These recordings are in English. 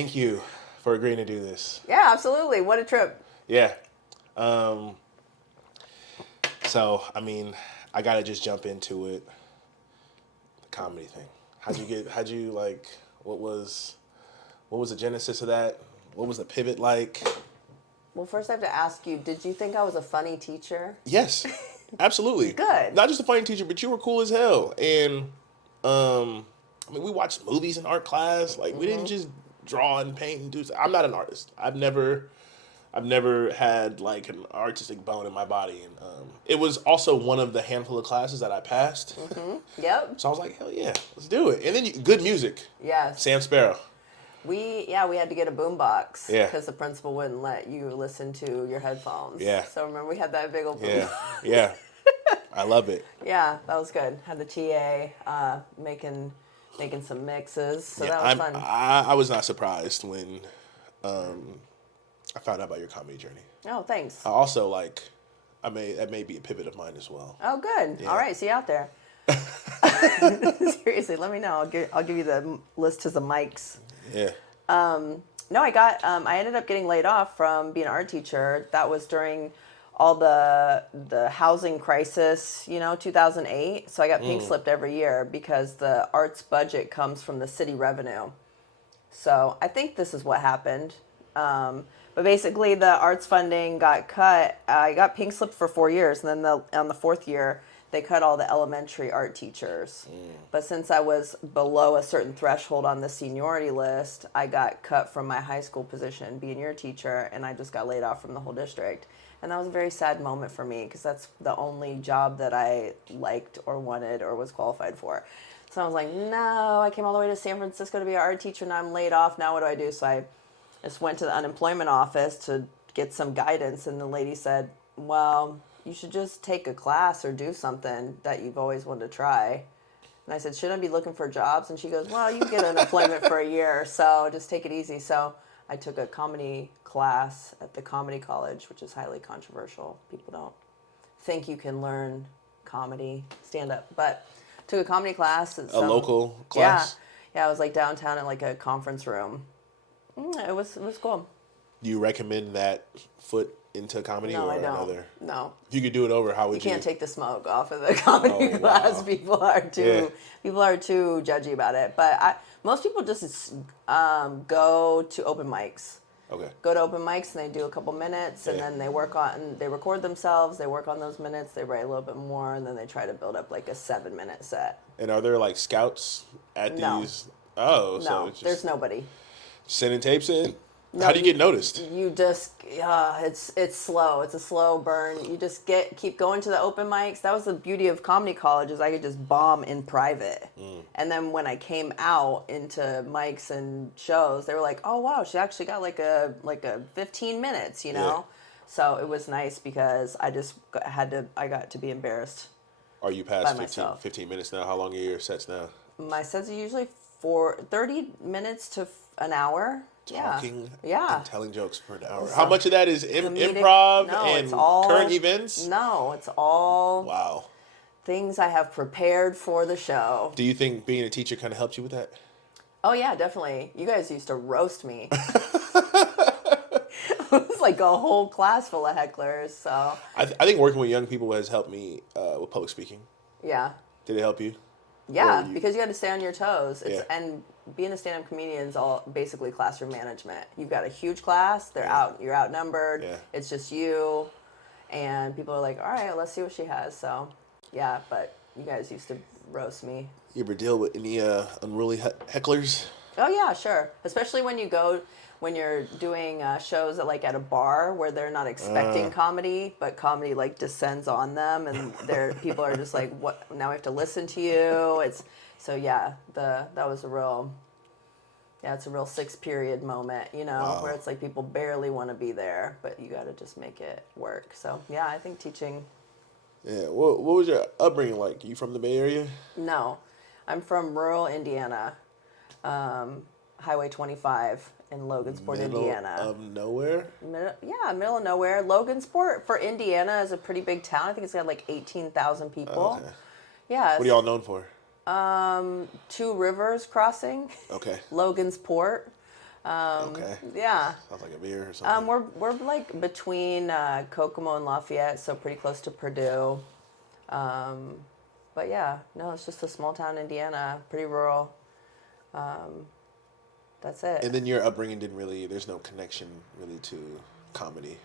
Thank you for agreeing to do this. Yeah, absolutely. What a trip. Yeah. So, I mean, I got to just jump into it. The comedy thing. What was the genesis of that? What was the pivot like? Well, first I have to ask you, did you think I was a funny teacher? Yes, absolutely. Good. Not just a funny teacher, but you were cool as hell. And, I mean, we watched movies in art class. Like, we didn't just draw and paint and do stuff. I'm not an artist. I've never had like an artistic bone in my body, and it was also one of the handful of classes that I passed. Yep. So I was like, hell yeah, let's do it. And then good music. Yes. Sam Sparrow. We had to get a boombox. Yeah. Because the principal wouldn't let you listen to your headphones. Yeah. So remember we had that big old boom. Yeah. I love it. Yeah, that was good. Had the TA making some mixes. So that was fun. I was not surprised when I found out about your comedy journey. Oh, thanks. I also that may be a pivot of mine as well. Oh, good. Yeah. All right, see you out there. Seriously, let me know. I'll give you the list to the mics. Yeah. No, I ended up getting laid off from being an art teacher. That was during all the housing crisis, 2008. So I got pink slipped every year because the arts budget comes from the city revenue. So I think this is what happened. But basically the arts funding got cut. I got pink slipped for 4 years, and then on the fourth year, they cut all the elementary art teachers. But since I was below a certain threshold on the seniority list, I got cut from my high school position, being your teacher, and I just got laid off from the whole district. And that was a very sad moment for me because that's the only job that I liked or wanted or was qualified for. So I was like, no, I came all the way to San Francisco to be an art teacher, and I'm laid off. Now what do I do? So I just went to the unemployment office to get some guidance, and the lady said, well, you should just take a class or do something that you've always wanted to try. And I said, shouldn't I be looking for jobs? And she goes, well, you get unemployment for a year, so just take it easy. So I took a comedy class at the comedy college, which is highly controversial. People don't think you can learn comedy, stand up, but took a comedy class. At a local class? Yeah, I was like downtown in like a conference room. It was cool. Do you recommend that foot into comedy or I don't. another? No. If you could do it over, how would you? You can't take the smoke off of the comedy class. Wow. People are too judgy about it. But most people just go to open mics. Okay. Go to open mics and they do a couple minutes, and then they record themselves. They work on those minutes. They write a little bit more, and then they try to build up like a 7-minute set. And are there like scouts at these? Oh, so No, it's just there's nobody. sending tapes in. No, How do you get noticed? You just, it's slow. It's a slow burn. You just keep going to the open mics. That was the beauty of comedy college, is I could just bomb in private. And then when I came out into mics and shows, they were like, "Oh wow, she actually got like a 15 minutes," Yeah. So it was nice because I got to be embarrassed. Are you past by 15 minutes now? How long are your sets now? My sets are usually 30 minutes to an hour. Talking Yeah. and telling jokes for an hour. So, How much of that is comedic- improv No, and it's all- current events? No, it's all Wow. things I have prepared for the show. Do you think being a teacher kind of helped you with that? Oh yeah, definitely. You guys used to roast me. It was like a whole class full of hecklers. So I think working with young people has helped me with public speaking. yeah, Did it help you? yeah, Or because you got to stay on your toes. Yeah. And being a stand-up comedian is all basically classroom management. You've got a huge class. You're outnumbered. Yeah. It's just you, and people are like, all right, let's see what she has. So yeah, but you guys used to roast me. You ever deal with any unruly hecklers? Oh yeah, sure. Especially when you're doing shows at a bar where they're not expecting comedy, but comedy like descends on them, and people are just like, "What? Now we have to listen to you." It's a real 6-period moment, Wow. where it's like people barely want to be there, but you got to just make it work. So yeah, I think teaching. Yeah. What was your upbringing like? You from the Bay Area? No, I'm from rural Indiana, Highway 25 in Logansport, Indiana. Middle of nowhere? Middle of nowhere. Logansport for Indiana is a pretty big town. I think it's got like 18,000 people. Okay. Yeah. What are y'all known for? 2 rivers crossing. Okay. Logansport. Okay. Yeah. Sounds like a beer or something. We're like between Kokomo and Lafayette, so pretty close to Purdue. But yeah, no, it's just a small town, Indiana, pretty rural. That's it. And then your upbringing there's no connection really to comedy.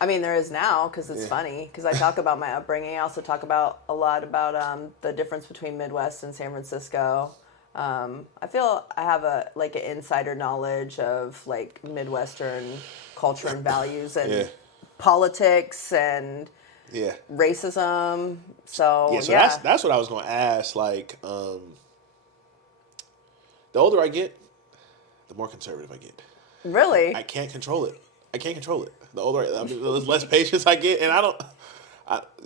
I mean, there is now because it's funny because I talk about my upbringing. I also talk about a lot about the difference between Midwest and San Francisco. I feel I have an insider knowledge of like Midwestern culture and values and politics and racism. So that's what I was going to ask. Like, the older I get, the more conservative I get. Really? I can't control it. The older, the less patience I get, and I don't.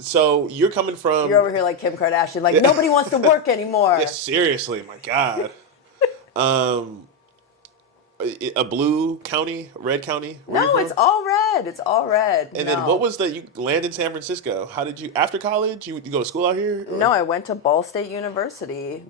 So you're coming from. You're over here like Kim Kardashian, like nobody wants to work anymore. Yeah, seriously, my God. A blue county, red county. No, it's all red. It's all red. And then what was you landed in San Francisco? How did you after college? You go to school out here? Or? No, I went to Ball State University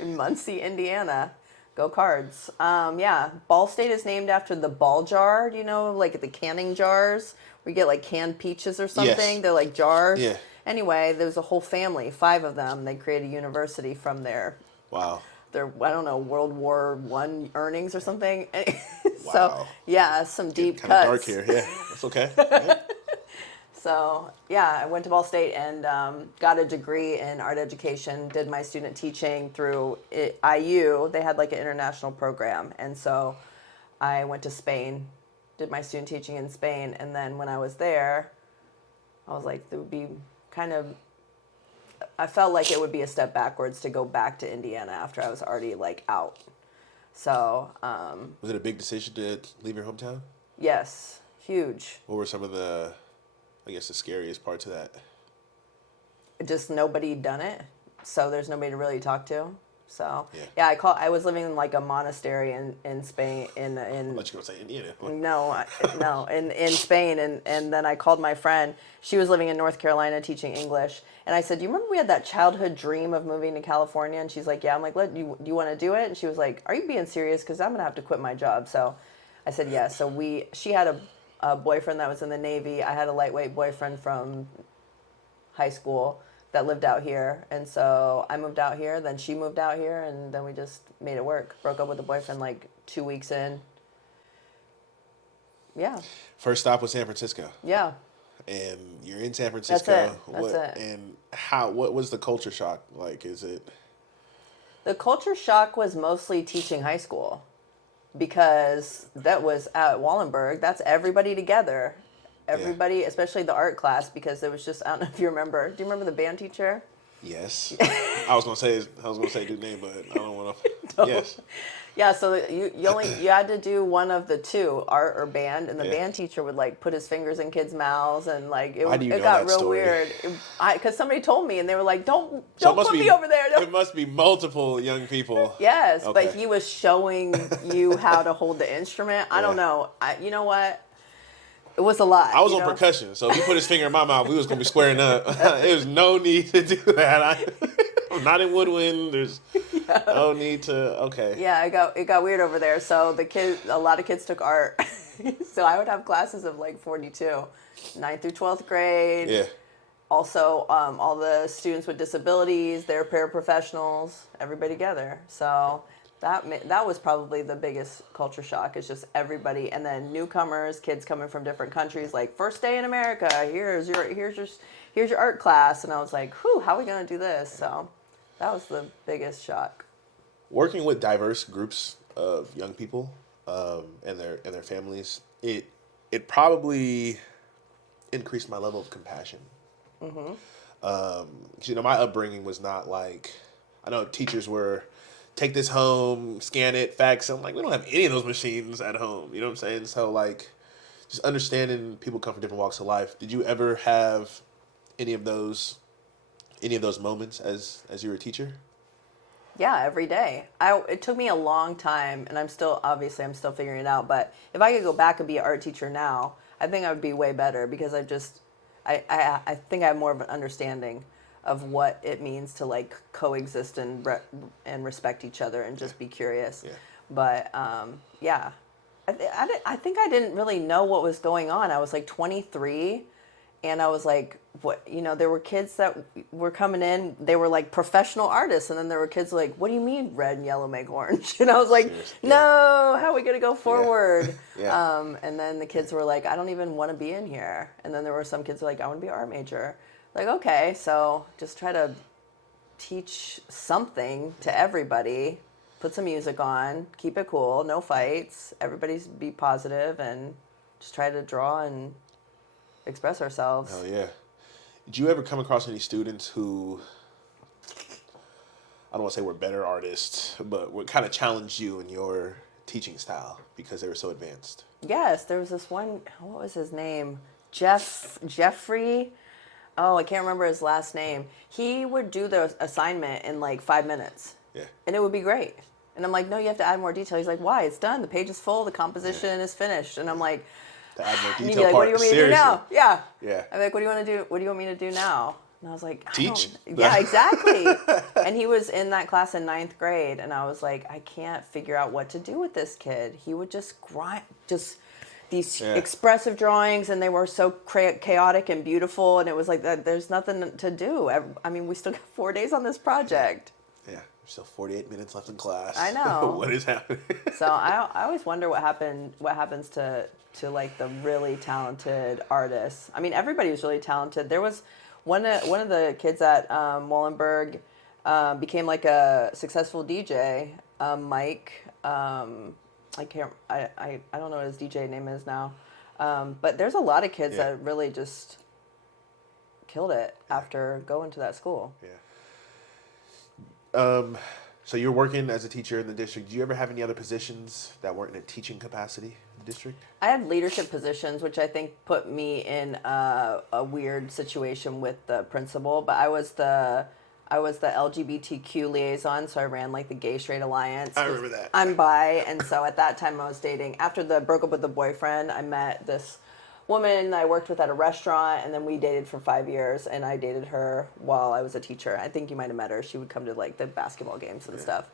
in Muncie, Indiana. Go Cards. Ball State is named after the ball jar. Do you know, like the canning jars where you get like canned peaches or something? Yes. They're like jars. Yeah. Anyway, there was a whole family, 5 of them. They created a university from their World War I earnings or something. So some deep cuts. Dark here. Yeah, that's okay. Yeah. So, I went to Ball State and got a degree in art education, did my student teaching through IU. They had like an international program. And so I went to Spain, did my student teaching in Spain. And then when I was there, I was like, it would be I felt like it would be a step backwards to go back to Indiana after I was already like out. So. Was it a big decision to leave your hometown? Yes, huge. What were some of the scariest parts of that? Just nobody done it, so there's nobody to really talk to. So I was living in like a monastery in Spain in. I'll let you go say Indiana. No, in Spain, and then I called my friend. She was living in North Carolina teaching English, and I said, "Do you remember we had that childhood dream of moving to California?" And she's like, "Yeah." I'm like, do you want to do it?" And she was like, "Are you being serious? Because I'm gonna have to quit my job." So I said, "Yeah." So she had a boyfriend that was in the Navy. I had a lightweight boyfriend from high school that lived out here. And so I moved out here, then she moved out here, and then we just made it work. Broke up with the boyfriend like 2 weeks in. Yeah. First stop was San Francisco. Yeah. And you're in San Francisco. That's it. And what was the culture shock like? Is it? The culture shock was mostly teaching high school. Because that was at Wallenberg. That's everybody together. Everybody, especially the art class, because there was just, I don't know if you remember. Do you remember the band teacher? Yes. I was gonna say dude name, but I don't want to. Yes. Yeah, so you had to do one of the two, art or band, and the band teacher would like put his fingers in kids' mouths, and like it got real weird. Because somebody told me, and they were like, "Don't put me over there." It must be multiple young people. Yes, okay. But he was showing you how to hold the instrument. I don't know. You know what? It was a lot. I was on percussion, so if he put his finger in my mouth, we was gonna be squaring up. There was no need to do that. I'm not in woodwind. There's no need to. Okay. Yeah, it got weird over there. So a lot of kids took art. So I would have classes of like 42, 9th through 12th grade. Yeah. Also, all the students with disabilities, they're paraprofessionals, everybody together. So that was probably the biggest culture shock. It's just everybody, and then newcomers, kids coming from different countries. Like first day in America, here's your art class, and I was like, "Whew, how are we gonna do this?" So that was the biggest shock. Working with diverse groups of young people and their families, it probably increased my level of compassion. Mm-hmm. My upbringing was not like, I know teachers were, take this home, scan it, fax. I'm like, we don't have any of those machines at home. You know what I'm saying? So like, just understanding people come from different walks of life. Did you ever have any of those moments as you were a teacher? Yeah, every day. It took me a long time, and I'm still figuring it out. But if I could go back and be an art teacher now, I think I would be way better, because I think I have more of an understanding of what it means to like coexist and respect each other and just be curious. Yeah. But yeah, I think I didn't really know what was going on. I was like 23, and I was like, what? You know, there were kids that were coming in. They were like professional artists, and then there were kids like, what do you mean red and yellow make orange? And I was like, no, how are we gonna go forward? And then the kids were like, I don't even want to be in here. And then there were some kids who were like, I want to be an art major. Like, okay, so just try to teach something to everybody. Put some music on, keep it cool, no fights, everybody's be positive, and just try to draw and express ourselves. Oh, yeah. Did you ever come across any students who, I don't want to say were better artists, but would kind of challenge you in your teaching style because they were so advanced? Yes, there was this one, what was his name? Jeffrey. Oh, I can't remember his last name. He would do the assignment in like 5 minutes. Yeah. And it would be great. And I'm like, no, you have to add more detail. He's like, why? It's done. The page is full. The composition is finished. And I'm like, to add more and detail like, what do you want me to do now? Yeah. Yeah. I'm like, what do you want to do? What do you want me to do now? And I was like, teach. Yeah, exactly. And he was in that class in 9th grade. And I was like, I can't figure out what to do with this kid. He would just grind, these expressive drawings, and they were so chaotic and beautiful, and it was like there's nothing to do. I mean, we still got 4 days on this project. Yeah, there's still 48 minutes left in class. I know. What is happening? So I always wonder what happens to like the really talented artists. I mean, everybody was really talented. There was one of the kids at Wallenberg became like a successful DJ, Mike. I don't know what his DJ name is now. But there's a lot of kids that really just killed it after going to that school. Yeah. So you're working as a teacher in the district. Do you ever have any other positions that weren't in a teaching capacity in the district? I had leadership positions, which I think put me in a weird situation with the principal. But I was the LGBTQ liaison, so I ran like the Gay Straight Alliance. I remember that. I'm bi, and so at that time I was dating. After the broke up with the boyfriend, I met this woman I worked with at a restaurant, and then we dated for 5 years, and I dated her while I was a teacher. I think you might have met her. She would come to like the basketball games and stuff.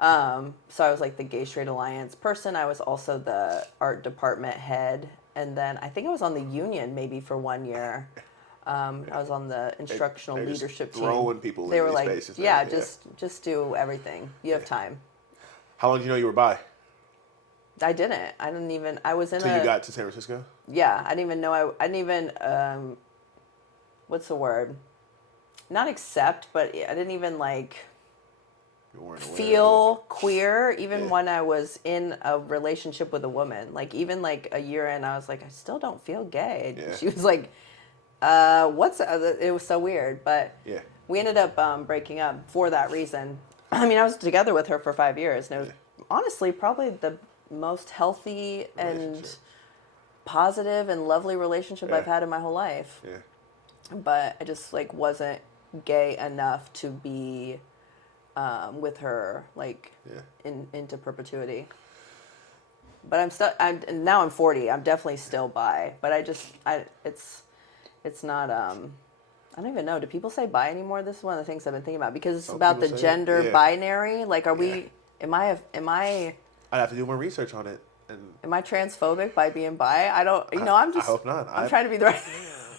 So I was like the Gay Straight Alliance person. I was also the art department head, and then I think I was on the union maybe for 1 year. I was on the instructional leadership team. Throwing people they in were these like, spaces. Yeah, just do everything. You have time. How long did you know you were bi? I didn't. I was in Until you got to San Francisco? Yeah, I didn't even know. I didn't even, what's the word? Not accept, but I didn't even like feel queer even when I was in a relationship with a woman. Like even like a year in, I was like, I still don't feel gay. Yeah. She was like, it was so weird, but we ended up breaking up for that reason. I mean, I was together with her for 5 years, and it was honestly probably the most healthy and positive and lovely relationship I've had in my whole life. Yeah. But I just like wasn't gay enough to be with her like into perpetuity. But now I'm 40. I'm definitely still bi, but it's not I don't even know. Do people say bi anymore? This is one of the things I've been thinking about because it's about the gender binary. Like, are we? Am I? I'd have to do more research on it. Am I transphobic by being bi? I don't. You know, I'm just. I hope not. I'm trying to be the right.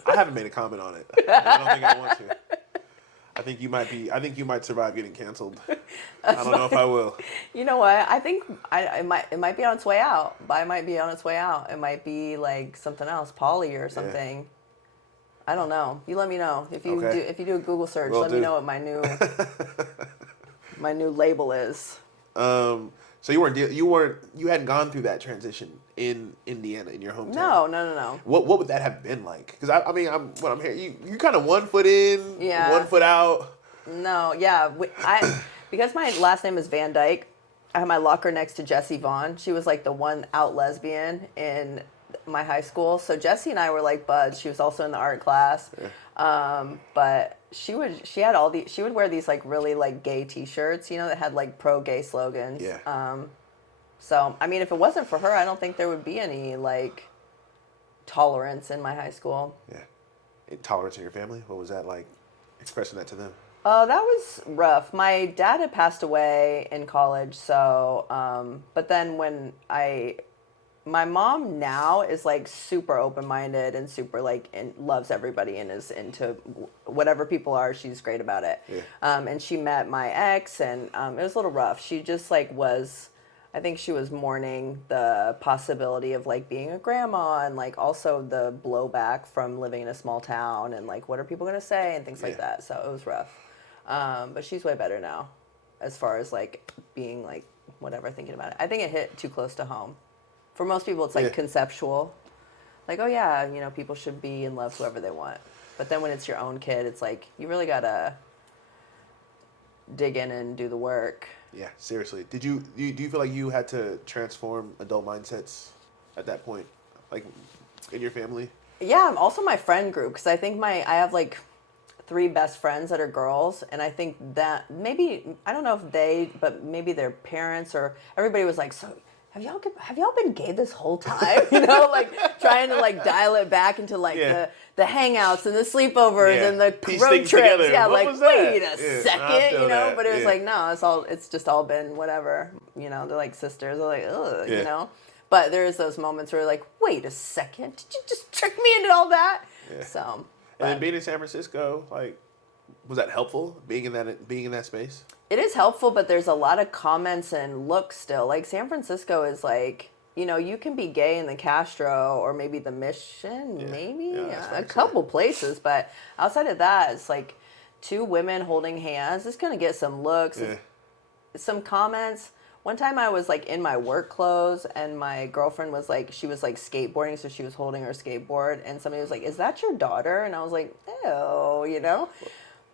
I haven't made a comment on it. I don't think I want to. I think you might be. I think you might survive getting canceled. I don't know if I will. You know what? I think it might be on its way out. Bi might be on its way out. It might be like something else, poly or something. Yeah. I don't know. You let me know if you do a Google search. Let me know what my new label is. So you hadn't gone through that transition in Indiana in your hometown. No. What would that have been like? Because I'm hearing you kind of 1 foot in, 1 foot out. No, yeah, because my last name is Van Dyke. I have my locker next to Jessie Vaughn. She was like the one out lesbian in my high school. So Jessie and I were like buds. She was also in the art class. Yeah. But she would wear these like really like gay t-shirts, that had like pro gay slogans. Yeah. So I mean, if it wasn't for her, I don't think there would be any like tolerance in my high school. Yeah. Tolerance in your family? What was that like? Expressing that to them? Oh, that was rough. My dad had passed away in college, so but then my mom now is like super open-minded and super like loves everybody and is into whatever people are. She's great about it. Yeah. And she met my ex, and it was a little rough. She just like I think she was mourning the possibility of like being a grandma and like also the blowback from living in a small town and like what are people gonna say and things like that. So it was rough. But she's way better now, as far as like being like whatever thinking about it. I think it hit too close to home. For most people, it's like conceptual, like oh yeah, you know, people should be in love whoever they want. But then when it's your own kid, it's like you really gotta dig in and do the work. Yeah, seriously. Do you feel like you had to transform adult mindsets at that point, like in your family? Yeah, also my friend group, because I think I have like 3 best friends that are girls, and I think that maybe I don't know if but maybe their parents or everybody was like, so have y'all been gay this whole time? You know, like trying to like dial it back into like the hangouts and the sleepovers and the road trips. Together. Yeah, what like wait a second, you know. But it was like no, it's just all been whatever. You know, they're like sisters. They're like ugh, you know. But there's those moments where you're like, wait a second, did you just trick me into all that? Yeah. So. And then being in San Francisco, like, was that helpful? Being in that space? It is helpful, but there's a lot of comments and looks still. Like San Francisco is like, you know, you can be gay in the Castro or maybe the Mission, maybe a couple places, but outside of that, it's like 2 women holding hands. It's gonna get some looks, some comments. One time I was like in my work clothes and my girlfriend was like, she was like skateboarding, so she was holding her skateboard, and somebody was like, "Is that your daughter?" And I was like, "Ew," you know.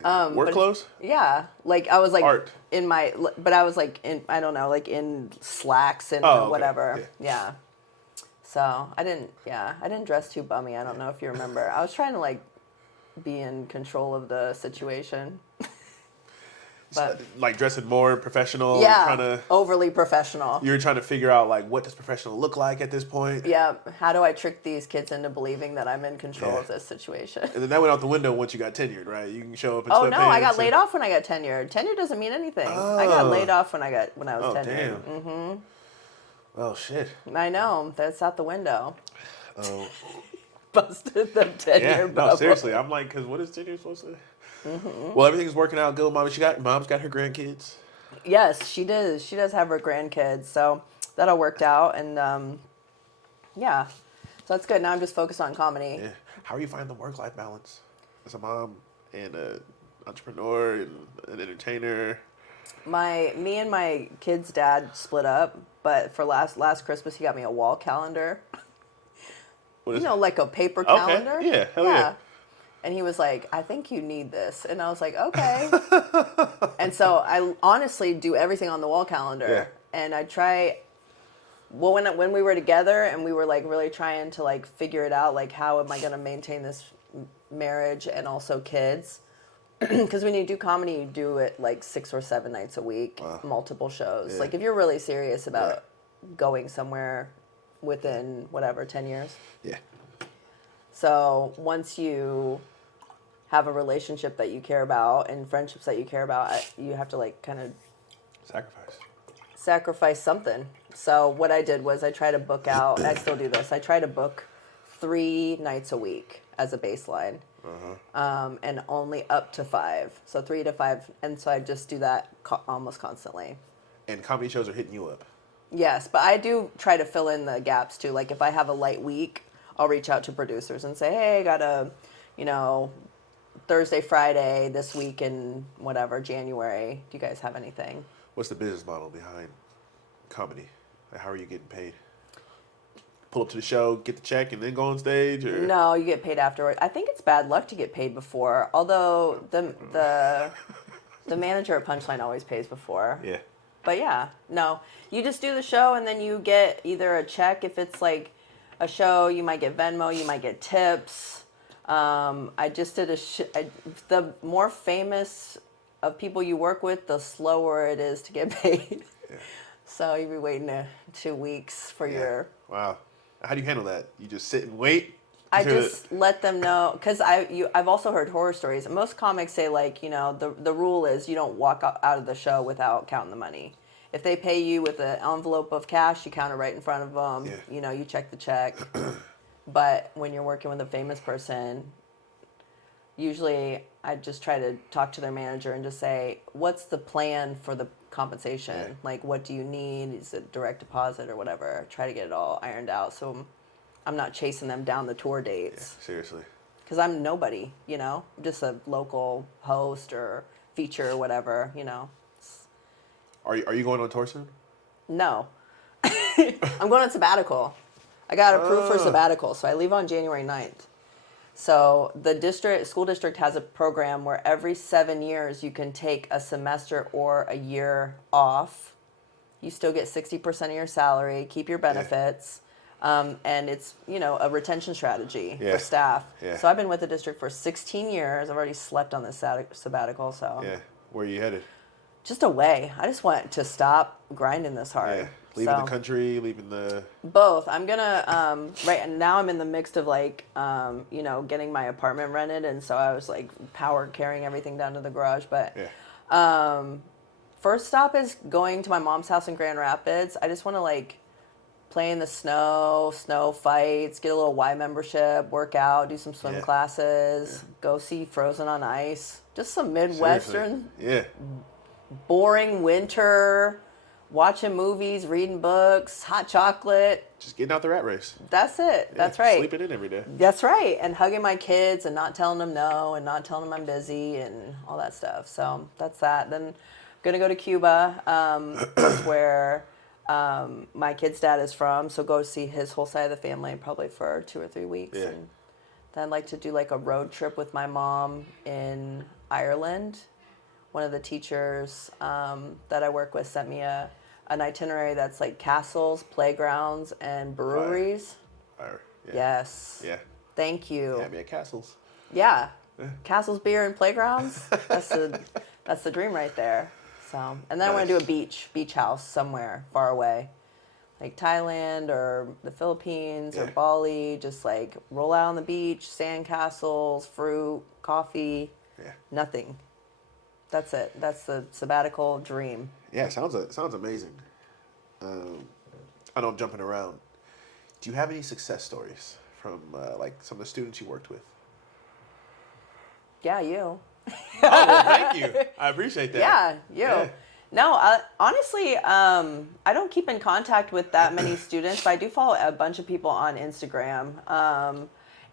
Work clothes? Yeah, like I was like art but I was like in I don't know, like in slacks and whatever. Yeah. So I didn't dress too bummy. I don't know if you remember. I was trying to like be in control of the situation. But like dressing more professional, overly professional. You're trying to figure out like what does professional look like at this point. Yeah, how do I trick these kids into believing that I'm in control of this situation? And then that went out the window once you got tenured, right? You can show up in sweatpants. Oh no, I got laid off when I got tenured. Tenure doesn't mean anything. I got laid off when I was tenured. Damn. Mm-hmm. Oh shit. I know, that's out the window. Oh. Busted the tenure bubble. No, seriously, I'm like, because what is tenure supposed to? Mm-hmm. Well, everything's working out good, Mommy. Mom's got her grandkids. Yes, she does. She does have her grandkids, so that all worked out, and so that's good. Now I'm just focused on comedy. Yeah. How are you finding the work-life balance as a mom and an entrepreneur and an entertainer? Me and my kid's dad split up, but for last Christmas he got me a wall calendar. What is it? Like a paper calendar. Yeah, hell yeah. And he was like, I think you need this. And I was like, okay. And so I honestly do everything on the wall calendar. Yeah. And I try, when we were together and we were like really trying to like figure it out, like how am I going to maintain this marriage and also kids? Because when you do comedy, you do it like 6 or 7 nights a week, multiple shows. Yeah. Like if you're really serious about going somewhere within whatever, 10 years. Yeah. So once you have a relationship that you care about and friendships that you care about, you have to like kind of sacrifice something. So what I did was I try to book out, I still do this, I try to book 3 nights a week as a baseline. And only up to 5. So 3 to 5. And so I just do that almost constantly. And comedy shows are hitting you up. Yes, but I do try to fill in the gaps too. Like if I have a light week, I'll reach out to producers and say, hey, I got a, Thursday, Friday this week in whatever, January. Do you guys have anything? What's the business model behind comedy? Like, how are you getting paid? Pull up to the show, get the check, and then go on stage? Or? No, you get paid afterward. I think it's bad luck to get paid before, although the manager at Punchline always pays before. Yeah. But yeah, no. You just do the show, and then you get either a check if it's like a show, you might get Venmo, you might get tips. I just did the more famous of people you work with, the slower it is to get paid. Yeah. So you'd be waiting 2 weeks for your... Wow. How do you handle that? You just sit and wait? I just let them know, because I've also heard horror stories. And most comics say, like, you know, the rule is you don't walk out of the show without counting the money. If they pay you with an envelope of cash, you count it right in front of them. Yeah. You know, you check the check. But when you're working with a famous person, usually I just try to talk to their manager and just say, what's the plan for the compensation? Yeah. Like, what do you need? Is it direct deposit or whatever? Try to get it all ironed out, so I'm not chasing them down the tour dates. Yeah, seriously. Because I'm nobody, you know? I'm just a local host or feature or whatever, you know? Are you going on tour soon? No. I'm going on sabbatical. I got approved for sabbatical, so I leave on January 9th. So the school district has a program where every 7 years you can take a semester or a year off. You still get 60% of your salary, keep your benefits, and it's, you know, a retention strategy for staff. Yeah. So I've been with the district for 16 years. I've already slept on this sabbatical. So yeah, where are you headed? Just away. I just want to stop grinding this hard. Yeah, leaving the country, leaving the... Both. I'm gonna, right now I'm in the mix of like, you know, getting my apartment rented, and so I was like power carrying everything down to the garage, but first stop is going to my mom's house in Grand Rapids. I just want to like play in the snow fights, get a little Y membership, work out, do some swim classes, go see Frozen on Ice. Just some Midwestern, boring winter, watching movies, reading books, hot chocolate. Just getting out the rat race. That's it. That's right. Sleeping in every day. That's right. And hugging my kids and not telling them no and not telling them I'm busy and all that stuff. So that's that. Then I'm going to go to Cuba, where my kid's dad is from. So go see his whole side of the family probably for 2 or 3 weeks. Yeah. And then I'd like to do like a road trip with my mom in Ireland. One of the teachers that I work with sent me an itinerary that's like castles, playgrounds, and breweries. Fire. Yeah. Yes. Yeah. Thank you. Yeah, be at castles. Yeah. Castles, beer, and playgrounds. That's the dream right there. So, and then I want to do a beach house somewhere far away, like Thailand or the Philippines or Bali. Just like roll out on the beach, sand castles, fruit, coffee. Yeah. Nothing. That's it. That's the sabbatical dream. Yeah, sounds amazing. I know I'm jumping around. Do you have any success stories from like some of the students you worked with? Yeah, you. Oh, well, thank you. I appreciate that. Yeah, you. Yeah. No, honestly, I don't keep in contact with that many students, but I do follow a bunch of people on Instagram.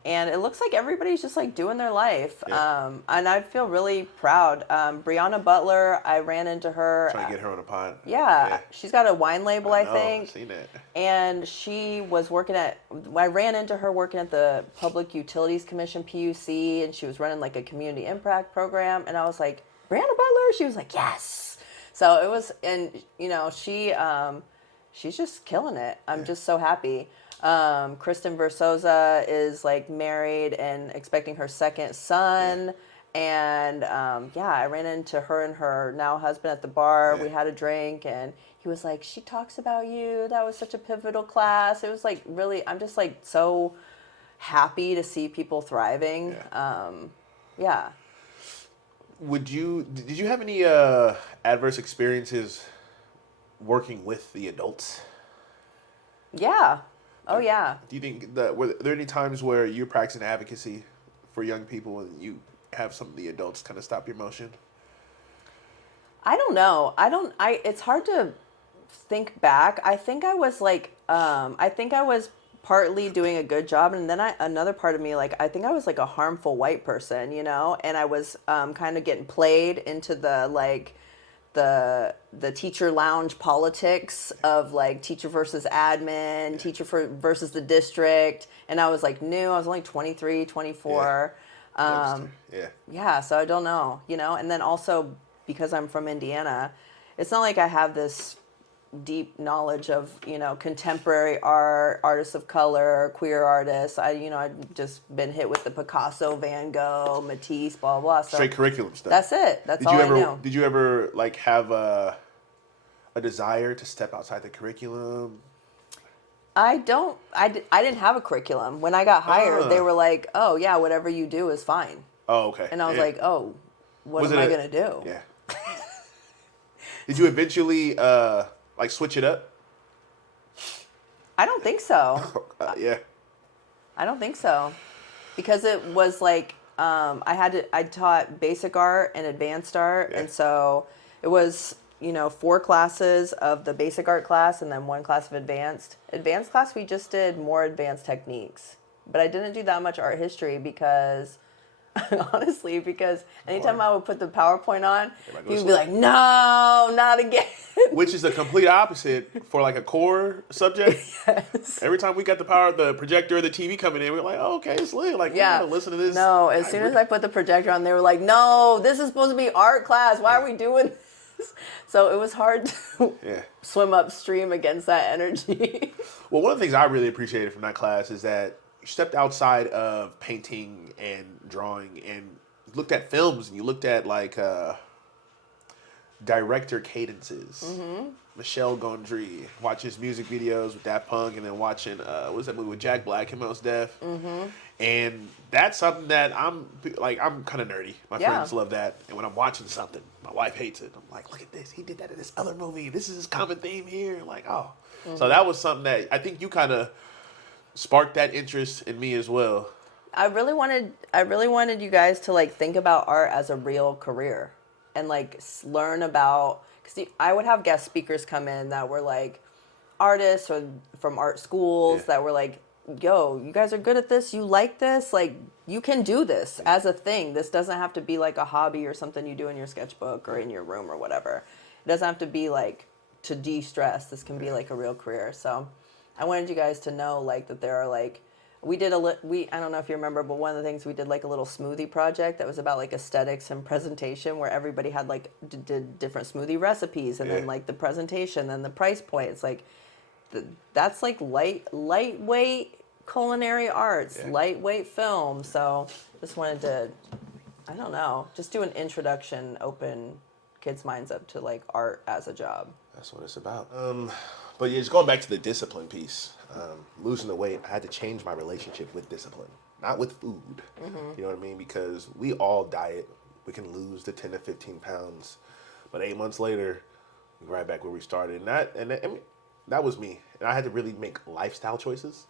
And it looks like everybody's just like doing their life. Yeah. And I feel really proud. Brianna Butler, I ran into her. Trying to get her on a pod. Yeah. She's got a wine label, I think. I've seen it. And she was I ran into her working at the Public Utilities Commission, PUC, and she was running like a community impact program. And I was like, Brianna Butler? She was like, yes. So it was, and you know, she's just killing it. I'm just so happy. Kristen Versosa is like married and expecting her second son. And I ran into her and her now husband at the bar. We had a drink and he was like, she talks about you. That was such a pivotal class. It was like really, I'm just like so happy to see people thriving. Yeah. Did you have any adverse experiences working with the adults? Yeah. Oh, yeah. Do you think that were there any times where you're practicing advocacy for young people and you have some of the adults kind of stop your motion? I don't know. It's hard to think back. I think I was like, partly doing a good job. And then another part of me, like, I think I was like a harmful white person, you know, and I was kind of getting played into the, like, the teacher lounge politics of like teacher versus admin, teacher versus the district. And I was like new, I was only 23, 24. Yeah. So I don't know, you know, and then also because I'm from Indiana, it's not like I have this deep knowledge of, you know, contemporary art, artists of color, queer artists. I've just been hit with the Picasso, Van Gogh, Matisse, blah, blah. So straight curriculum stuff. That's it. That's all I know. Did you ever like have a desire to step outside the curriculum? I didn't have a curriculum. When I got hired, they were like, oh, yeah, whatever you do is fine. Oh, okay. And I was like, oh, what am I going to do? Yeah. Did you eventually like switch it up? I don't think so. Yeah. I don't think so. Because it was like, I taught basic art and advanced art. Yeah. And so it was, 4 classes of the basic art class and then 1 class of advanced. Advanced class, we just did more advanced techniques. But I didn't do that much art history because, honestly, anytime I would put the PowerPoint on, he would be like, no, not again. Which is the complete opposite for like a core subject. Yes. Every time we got the projector or the TV coming in, we're like, oh, okay, it's lit. Like, yeah, we gotta listen to this. No, as soon as I put the projector on, they were like, no, this is supposed to be art class. Why are we doing this? So it was hard to swim upstream against that energy. Well, one of the things I really appreciated from that class is that you stepped outside of painting and drawing and looked at films and you looked at like director cadences. Mm-hmm. Michel Gondry, watches music videos with Daft Punk, and then watching what was that movie with Jack Black and Mos Def? Mm-hmm. And that's something that I'm kind of nerdy. My friends love that, and when I'm watching something, my wife hates it. I'm like, look at this, he did that in this other movie. This is his common theme here. Like, oh, so that was something that I think you kind of sparked that interest in me as well. I really wanted you guys to like think about art as a real career and like learn about, because I would have guest speakers come in that were like artists or from art schools that were like, yo, you guys are good at this, you like this, like you can do this as a thing. This doesn't have to be like a hobby or something you do in your sketchbook or in your room or whatever. It doesn't have to be like to de-stress. This can be like a real career. So I wanted you guys to know like that there are like, I don't know if you remember, but one of the things we did like a little smoothie project that was about like aesthetics and presentation, where everybody had like did different smoothie recipes, and then like the presentation, then the price point. It's like that's like lightweight culinary arts, lightweight film. So just wanted to, I don't know, just do an introduction, open kids' minds up to like art as a job. That's what it's about. But yeah, just going back to the discipline piece, losing the weight, I had to change my relationship with discipline, not with food. Mm-hmm. You know what I mean? Because we all diet. We can lose the 10 to 15 pounds. But 8 months later, we're right back where we started. And that was me. And I had to really make lifestyle choices,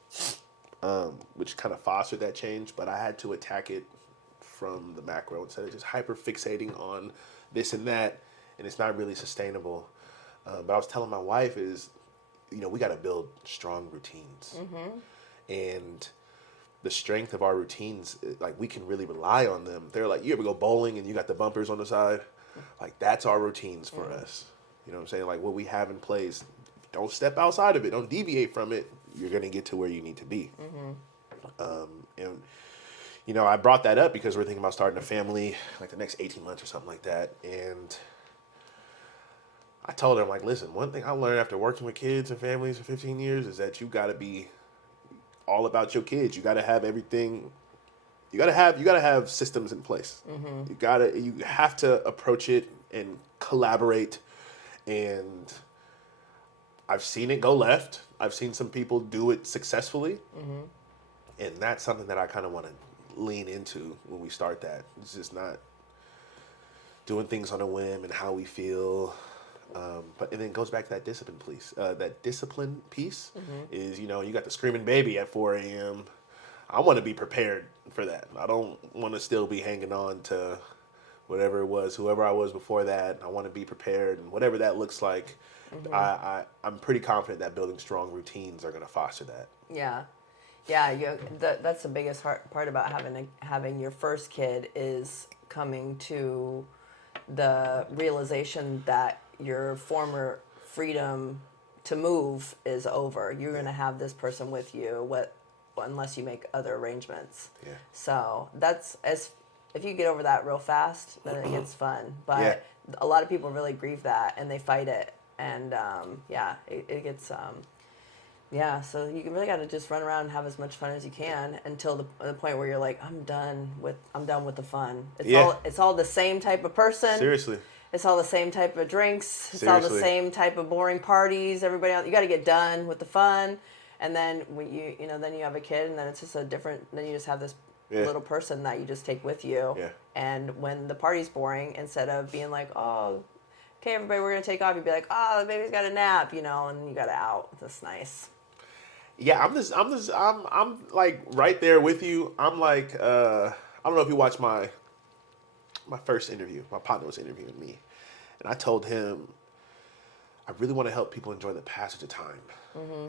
which kind of fostered that change. But I had to attack it from the macro instead of just hyper fixating on this and that. And it's not really sustainable. But I was telling my wife is, we got to build strong routines. Mm-hmm. And the strength of our routines, like we can really rely on them. They're like, you ever go bowling and you got the bumpers on the side? Like that's our routines for us. You know what I'm saying? Like what we have in place. Don't step outside of it. Don't deviate from it. You're going to get to where you need to be. Mm-hmm. And I brought that up because we're thinking about starting a family like the next 18 months or something like that. And I told her, I'm like, listen, one thing I learned after working with kids and families for 15 years is that you got to be all about your kids. You got to have everything. You got to have systems in place. Mm-hmm. You have to approach it and collaborate. And I've seen it go left. I've seen some people do it successfully. Mm-hmm. And that's something that I kind of want to lean into when we start that. It's just not doing things on a whim and how we feel. But then it goes back to that discipline piece. That discipline piece is, you got the screaming baby at 4 a.m. I want to be prepared for that. I don't want to still be hanging on to whatever it was, whoever I was before that. I want to be prepared, and whatever that looks like. Mm-hmm. I'm pretty confident that building strong routines are going to foster that. Yeah. That's the biggest part about having your first kid is coming to the realization that your former freedom to move is over. You're going to have this person with you, unless you make other arrangements. Yeah. So if you get over that real fast, then it gets fun. But a lot of people really grieve that and they fight it. And it gets so you really got to just run around and have as much fun as you can until the point where you're like, I'm done with the fun. It's all the same type of person. Seriously. It's all the same type of drinks. It's all the same type of boring parties. Everybody else, you got to get done with the fun, And then when then you have a kid, and then it's just then you just have this little person that you just take with you. Yeah. And when the party's boring, instead of being like, oh, okay, everybody, we're going to take off, you'd be like, oh, the baby's got a nap, and you got to out. That's nice. Yeah, I'm like right there with you. I'm like, I don't know if you watched my first interview. My partner was interviewing me, and I told him I really want to help people enjoy the passage of time.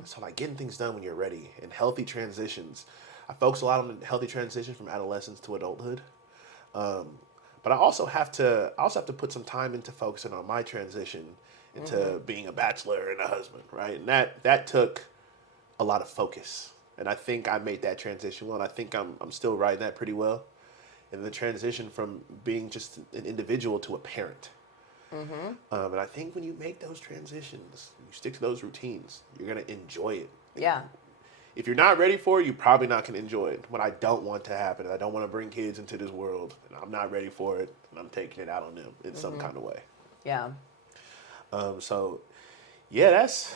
So like getting things done when you're ready and healthy transitions. I focus a lot on the healthy transition from adolescence to adulthood. But I also have to put some time into focusing on my transition into being a bachelor and a husband, right? And that took a lot of focus. And I think I made that transition well, and I think I'm still riding that pretty well. And the transition from being just an individual to a parent. And I think when you make those transitions, you stick to those routines, you're going to enjoy it. Yeah. If you're not ready for it, you're probably not going to enjoy it. What I don't want to happen, I don't want to bring kids into this world, and I'm not ready for it, and I'm taking it out on them in some kind of way. Yeah. So, yeah, that's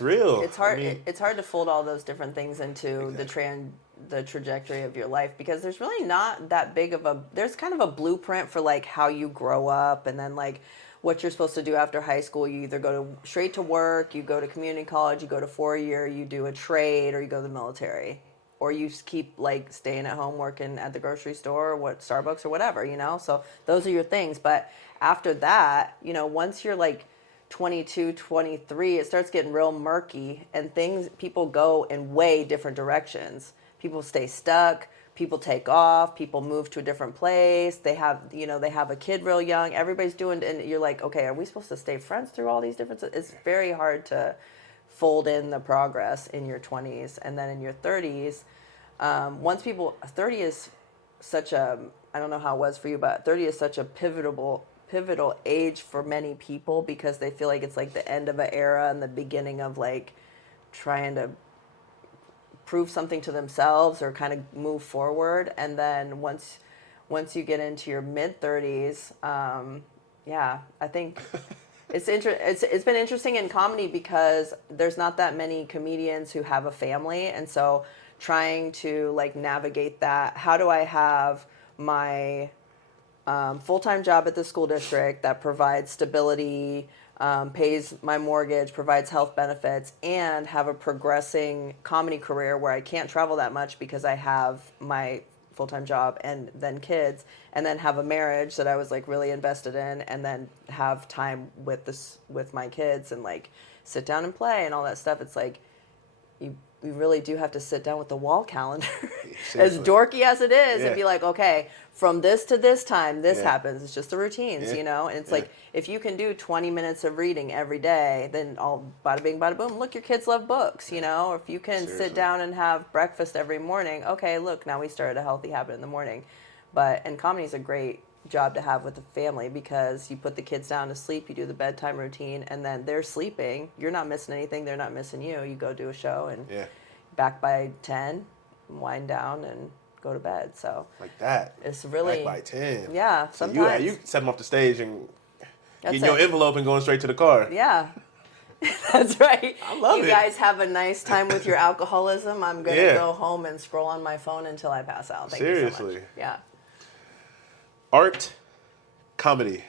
real. It's hard. It's hard to fold all those different things into the trajectory of your life, because there's really not that big of there's kind of a blueprint for like how you grow up, and then like what you're supposed to do after high school. You either go straight to work, you go to community college, you go to 4-year, you do a trade, or you go to the military, or you keep like staying at home working at the grocery store, or Starbucks or whatever, So those are your things. But after that, once you're like 22, 23, it starts getting real murky, and people go in way different directions. People stay stuck, people take off, people move to a different place. They have a kid real young. Everybody's doing, and you're like, okay, are we supposed to stay friends through all these differences? It's very hard to fold in the progress in your 20s, and then in your 30s. 30 is such a, I don't know how it was for you, but 30 is such a pivotal age for many people, because they feel like it's like the end of an era and the beginning of like trying to prove something to themselves or kind of move forward. And then once you get into your mid 30s, I think it's been interesting in comedy, because there's not that many comedians who have a family, and so trying to like navigate that. How do I have my full-time job at the school district that provides stability, pays my mortgage, provides health benefits, and have a progressing comedy career where I can't travel that much because I have my full-time job and then kids, and then have a marriage that I was like really invested in, and then have time with my kids and like sit down and play and all that stuff. It's like you really do have to sit down with the wall calendar, as dorky as it is, and be like, okay, from this to this time, this happens. It's just the routines, And it's like, if you can do 20 minutes of reading every day, then all bada bing, bada boom. Look, your kids love books, Or if you can sit down and have breakfast every morning, okay, look, now we started a healthy habit in the morning. And comedy is a great job to have with the family, because you put the kids down to sleep, you do the bedtime routine, and then they're sleeping. You're not missing anything. They're not missing you. You go do a show, and back by 10, wind down and go to bed. So like that, it's really back by 10. Yeah, so sometimes you set them off the stage and getting your envelope and going straight to the car. Yeah. That's right. I love it. You guys have a nice time with your alcoholism. I'm going to go home and scroll on my phone until I pass out. Thank you so much. Yeah. Art, comedy.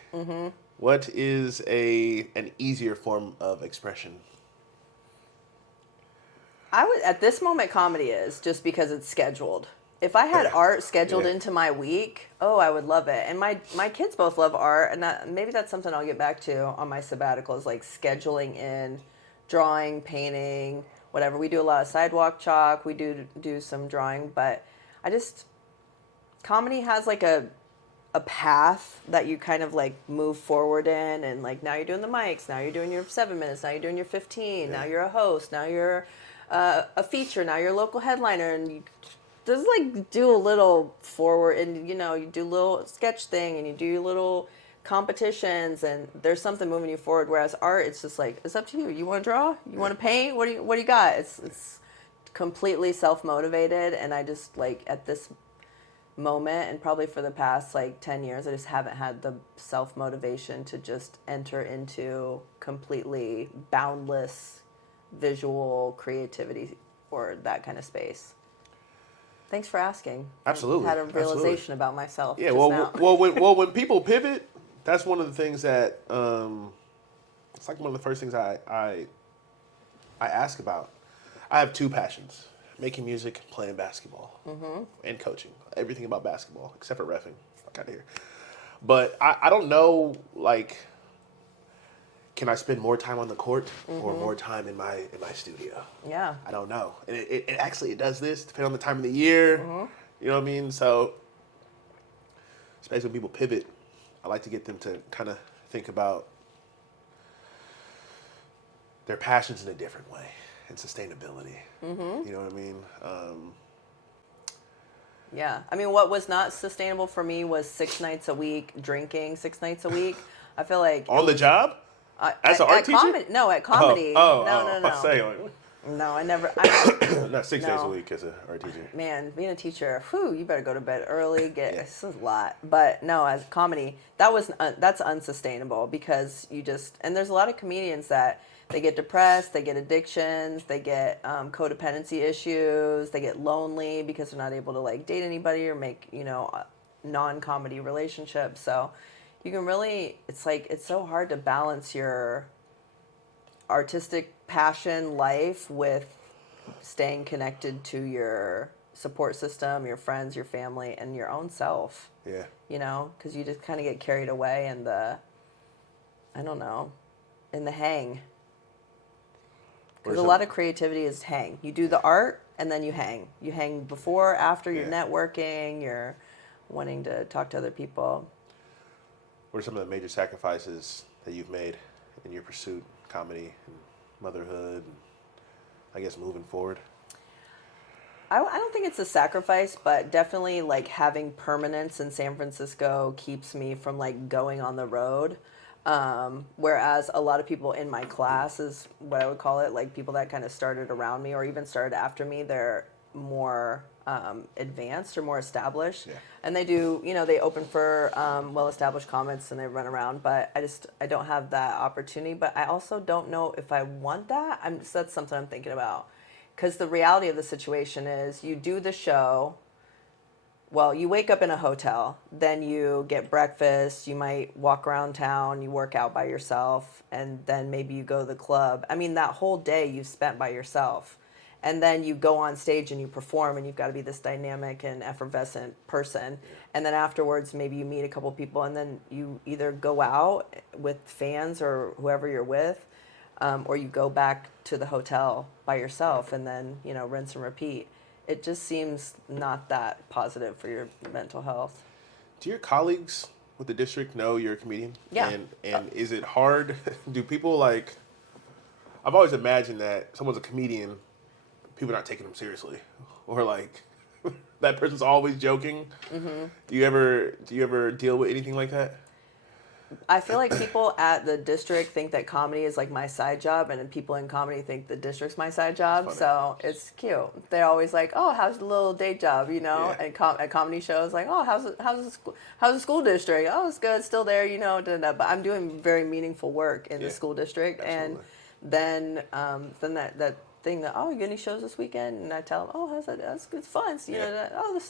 What is an easier form of expression? At this moment, comedy is, just because it's scheduled. If I had art scheduled into my week, I would love it. And my kids both love art, and maybe that's something I'll get back to on my sabbatical, is like scheduling in drawing, painting, whatever. We do a lot of sidewalk chalk. We do some drawing, but comedy has like a path that you kind of like move forward in, and like now you're doing the mics, now you're doing your 7 minutes, now you're doing your 15, now you're a host, now you're a feature, now you're a local headliner, and you just like do a little forward, and you do a little sketch thing, and you do little competitions, and there's something moving you forward. Whereas art, it's just like, it's up to you. You want to draw? You want to paint? What do you got? It's completely self-motivated, and I just like at this moment, and probably for the past like 10 years, I just haven't had the self-motivation to just enter into completely boundless visual creativity or that kind of space. Thanks for asking. Absolutely. I had a realization about myself. Yeah, just well, now. when people pivot, that's one of the things that it's like one of the first things I ask about. I have two passions: making music, playing basketball, and coaching. Everything about basketball except for reffing. Fuck out of here. But I don't know, like, can I spend more time on the court or more time in my studio? Yeah. I don't know. And it actually it does this depending on the time of the year. You know what I mean? So, especially when people pivot, I like to get them to kind of think about their passions in a different way and sustainability. You know what I mean? Yeah. I mean, what was not sustainable for me was 6 nights a week, drinking 6 nights a week. I feel like... On the job? As an art teacher? No, at comedy. No. I say, No, I never... not 6 days a week as an art teacher. Man, being a teacher, you better go to bed early. This is a lot. But no, as comedy, that's unsustainable because you just... And there's a lot of comedians that they get depressed, they get addictions, they get codependency issues, they get lonely because they're not able to like date anybody or make, non-comedy relationships. So you can really, it's so hard to balance your artistic passion life with staying connected to your support system, your friends, your family, and your own self. Yeah. Because you just kind of get carried away in the hang. Because a lot of creativity is hang. You do the art, and then you hang. You hang before, after, you're networking, you're wanting to talk to other people. What are some of the major sacrifices that you've made in your pursuit, comedy and motherhood, and I guess moving forward? I don't think it's a sacrifice, but definitely like having permanence in San Francisco keeps me from like going on the road. Whereas a lot of people in my class is what I would call it, like people that kind of started around me or even started after me, they're more advanced or more established. Yeah. And they do, they open for well-established comics and they run around, but I don't have that opportunity. But I also don't know if I want that. That's something I'm thinking about. Because the reality of the situation is you do the show. Well, you wake up in a hotel, then you get breakfast, you might walk around town, you work out by yourself, and then maybe you go to the club. I mean, that whole day you've spent by yourself. And then you go on stage and you perform, and you've got to be this dynamic and effervescent person. And then afterwards, maybe you meet a couple people, and then you either go out with fans or whoever you're with, or you go back to the hotel by yourself, and then, rinse and repeat. It just seems not that positive for your mental health. Do your colleagues with the district know you're a comedian? Yeah. And is it hard? Do people like... I've always imagined that someone's a comedian, people are not taking them seriously. Or like, that person's always joking. Mm-hmm. Do you ever deal with anything like that? I feel like people at the district think that comedy is like my side job, and then people in comedy think the district's my side job. So it's cute. They're always like, "Oh, how's the little day job?" Yeah. And at comedy shows, like, "Oh, how's the school district? Oh, it's good, still there, But I'm doing very meaningful work in the school district, absolutely. And then that thing that, "Oh, you got any shows this weekend?" And I tell them, "Oh, how's that? That's good, fun." So, "Oh,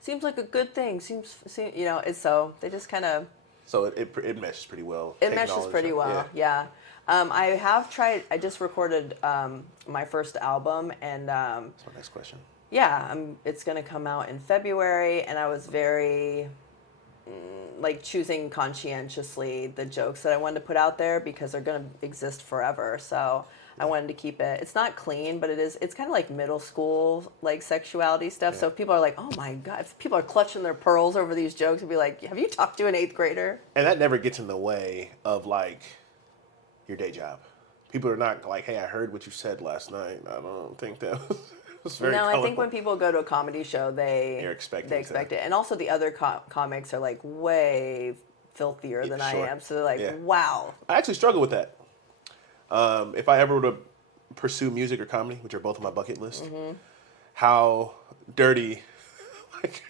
seems like a good thing." It's so they just kind of. So it meshes pretty well. It meshes pretty well, yeah. I just recorded my first album, and... That's my next question. Yeah, it's going to come out in February, and I was very, choosing conscientiously the jokes that I wanted to put out there because they're going to exist forever, so... I wanted to keep it. It's not clean, but it's kind of like middle school, like sexuality stuff. Yeah. So if people are like, oh my God, if people are clutching their pearls over these jokes, and be like, have you talked to an 8th grader? And that never gets in the way of like your day job. People are not like, hey, I heard what you said last night. I don't think that was very colorful. I think when people go to a comedy show, they expect it. And also the other comics are like way filthier than I am. So they're like, wow. I actually struggle with that. If I ever were to pursue music or comedy, which are both on my bucket list, how dirty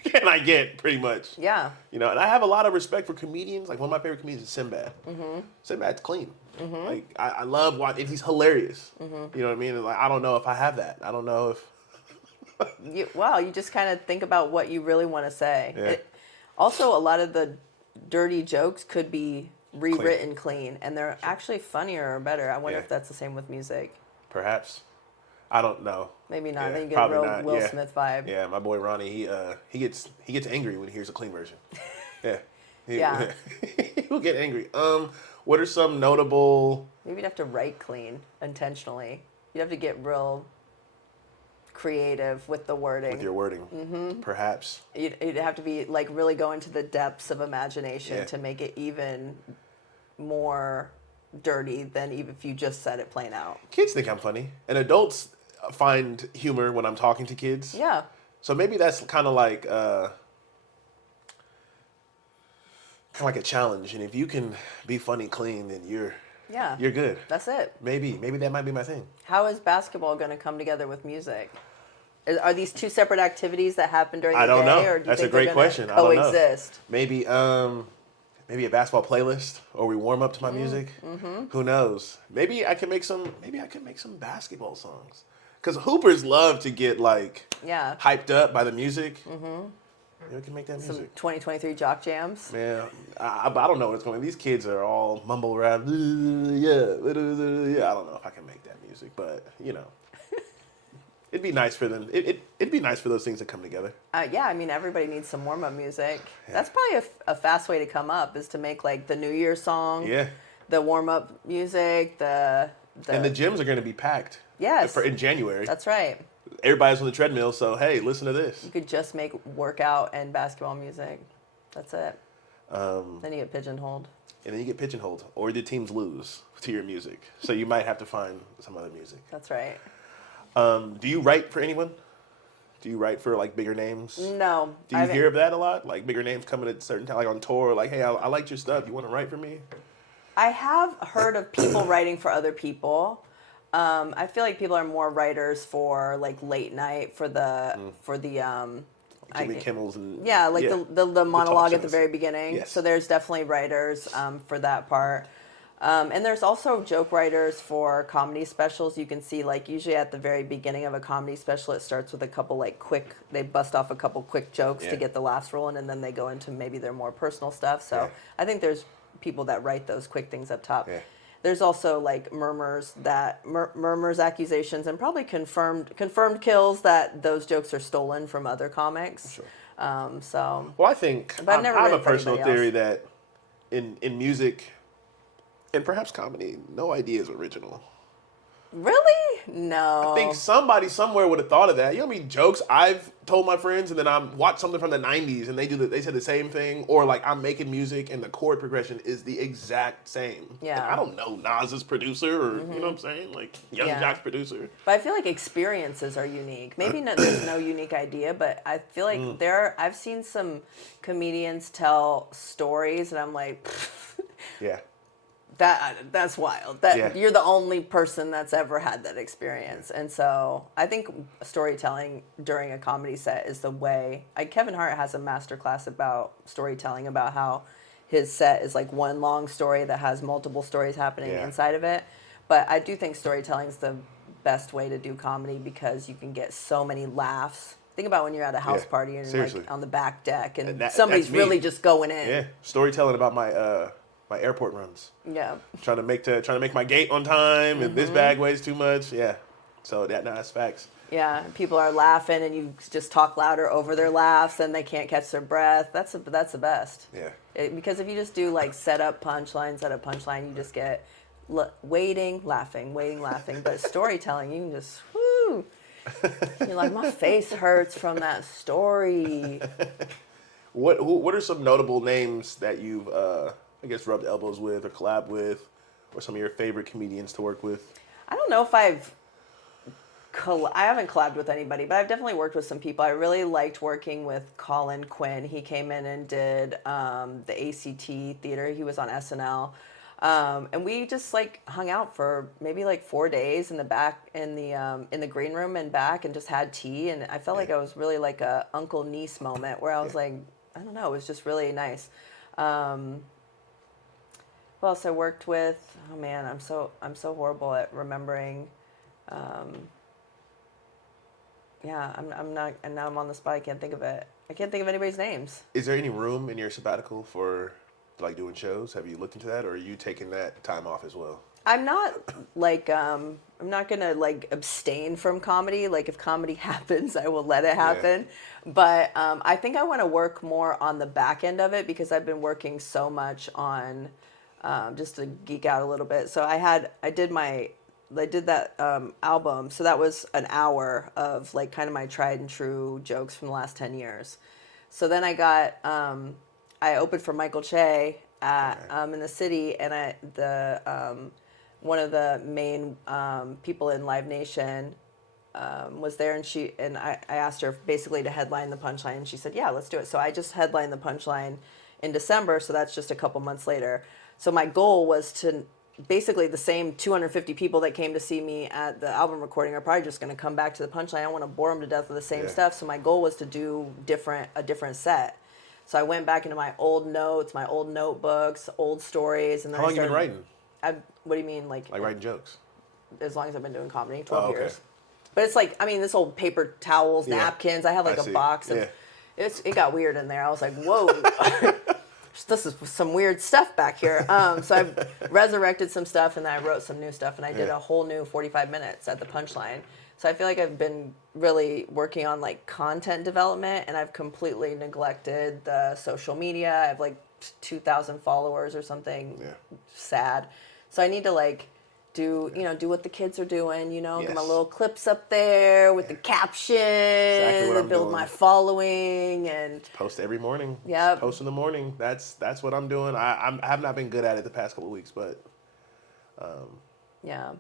can I get, pretty much? Yeah. And I have a lot of respect for comedians. Like, one of my favorite comedians is Sinbad. Mm-hmm. Sinbad's clean. Like I love watching. He's hilarious. You know what I mean? And like I don't know if I have that. I don't know if. You just kind of think about what you really want to say. Yeah. Also, a lot of the dirty jokes could be rewritten clean, and they're actually funnier or better. I wonder if that's the same with music. Perhaps. I don't know. Maybe not. Yeah, Then you get a real Will Smith vibe. Yeah, my boy Ronnie, he gets angry when he hears a clean version. Yeah. He'll get angry. What are some notable? Maybe you'd have to write clean intentionally. You'd have to get real creative with the wording. With your wording, perhaps. You'd have to be like really go into the depths of imagination to make it even more dirty than even if you just said it plain out. Kids think I'm funny, and adults find humor when I'm talking to kids. Yeah. So maybe that's kind of like a challenge, and if you can be funny clean, then you're good. That's it. Maybe that might be my thing. How is basketball going to come together with music? Are these two separate activities that happen during the day? I don't know. Or do you That's think a great question. Coexist? Maybe maybe a basketball playlist, or we warm up to my music. Who knows? Maybe I can make some basketball songs. Because hoopers love to get like hyped up by the music. Maybe we can make that music. Some 2023 jock jams. Man, I don't know what's going on. These kids are all mumble rap. Yeah. I don't know if I can make that music, but you know. It'd be nice for them. It'd be nice for those things to come together. Yeah, I mean, everybody needs some warm-up music. Yeah. That's probably a fast way to come up is to make like the New Year song. Yeah. The warm-up music. And the gyms are going to be packed. Yes. In January. That's right. Everybody's on the treadmill, so hey, listen to this. You could just make workout and basketball music. That's it. Then you get pigeonholed. And then you get pigeonholed, or the teams lose to your music. So you might have to find some other music. That's right. Do you write for anyone? Do you write for like bigger names? No. Do you hear of that a lot? Like bigger names coming at a certain time, like on tour, like, hey, I liked your stuff. You want to write for me? I have heard of people writing for other people. I feel like people are more writers for like late night for the Jimmy Kimmel's and the monologue at the very beginning. Yes. So there's definitely writers for that part. And there's also joke writers for comedy specials. You can see, like, usually at the very beginning of a comedy special, it starts with a couple, like, they bust off a couple quick jokes to get the laughs rolling, and then they go into maybe their more personal stuff. So I think there's people that write those quick things up top. Yeah. There's also, like, murmurs, accusations, and probably confirmed kills that those jokes are stolen from other comics. Sure. Well, I think I have a personal theory that in music and perhaps comedy, no idea is original. Really? No. I think somebody somewhere would have thought of that. You know how many jokes I've told my friends, and then I watch something from the 90s and they said the same thing, or like I'm making music and the chord progression is the exact same. Yeah. And I don't know Nas's producer or you know what I'm saying, like Young Jock's producer. But I feel like experiences are unique. Maybe there's no unique idea, but I feel like I've seen some comedians tell stories, and I'm like, yeah. That's wild. You're the only person that's ever had that experience. And so I think storytelling during a comedy set is the way. Kevin Hart has a masterclass about storytelling, about how his set is like one long story that has multiple stories happening inside of it. But I do think storytelling is the best way to do comedy because you can get so many laughs. Think about when you're at a house party and you're like on the back deck and somebody's really just going in. Yeah, storytelling about my airport runs. Yeah. Trying to make my gate on time, and this bag weighs too much. Yeah. So that's facts. Yeah, people are laughing, and you just talk louder over their laughs, and they can't catch their breath. That's the best. Yeah. Because if you just do like set up punchline, you just get waiting, laughing. But storytelling, you can just whoo. You're like, my face hurts from that story. What are some notable names that you've I guess rubbed elbows with or collabed with, or some of your favorite comedians to work with? I don't know if I haven't collabed with anybody, but I've definitely worked with some people. I really liked working with Colin Quinn. He came in and did the ACT theater. He was on SNL. And we just like hung out for maybe like 4 days in the back in the green room and back and just had tea. And I felt like I was really like a uncle niece moment where I was like, I don't know, it was just really nice. Who else I worked with? Oh man, I'm so horrible at remembering. Yeah, I'm not, and now I'm on the spot. I can't think of it. I can't think of anybody's names. Is there any room in your sabbatical for like doing shows? Have you looked into that, or are you taking that time off as well? I'm not like I'm not gonna like abstain from comedy. Like if comedy happens, I will let it happen. Yeah. But I think I want to work more on the back end of it because I've been working so much on just to geek out a little bit. So I did that album. So that was an hour of like kind of my tried and true jokes from the last 10 years. So then I opened for Michael Che in the city, and one of the main people in Live Nation was there, and I asked her basically to headline the punchline, and she said, yeah, let's do it. So I just headlined the punchline in December, so that's just a couple months later. So my goal was to basically the same 250 people that came to see me at the album recording are probably just going to come back to the punchline. I don't want to bore them to death with the same stuff. So my goal was to do a different set. So I went back into my old notes, my old notebooks, old stories, and then How long have you been writing? What do you mean, like writing jokes? As long as I've been doing comedy, 12 years. But it's like, I mean, this old paper towels, napkins. I have like a box of. It got weird in there. I was like, whoa. This is some weird stuff back here. So I resurrected some stuff, and then I wrote some new stuff, and I did a whole new 45 minutes at the punchline. So I feel like I've been really working on like content development, and I've completely neglected the social media. I have like 2,000 followers or something. Yeah. Sad. So I need to like do what the kids are doing, get my little clips up there with the caption, exactly build my following, and post every morning. Yeah, post in the morning. That's what I'm doing. I have not been good at it the past couple of weeks, but yeah,